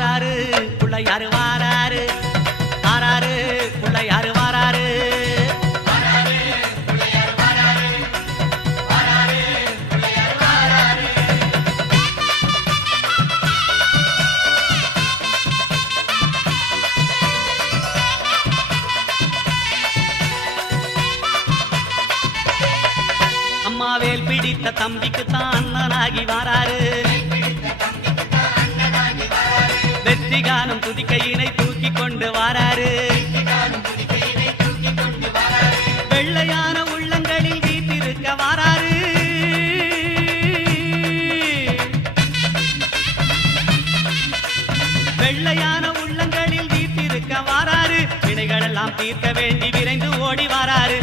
வாராரு புள்ளையாரு வாராரு வாராரு புள்ளையாரு வாராரு அம்மாவேல் பிடித்த தம்பிக்கு தான் அண்ணனாகி வாராரு வெற்றி காணும் துதிக்கையினை தூக்கி கொண்டு வாராரு வெள்ளையான உள்ளங்களில் வீட்டிருக்க வாராரு வெள்ளையான உள்ளங்களில் வீட்டிருக்க வாராரு வினைகளெல்லாம் தீர்க்க வேண்டி விரைந்து ஓடி வாராரு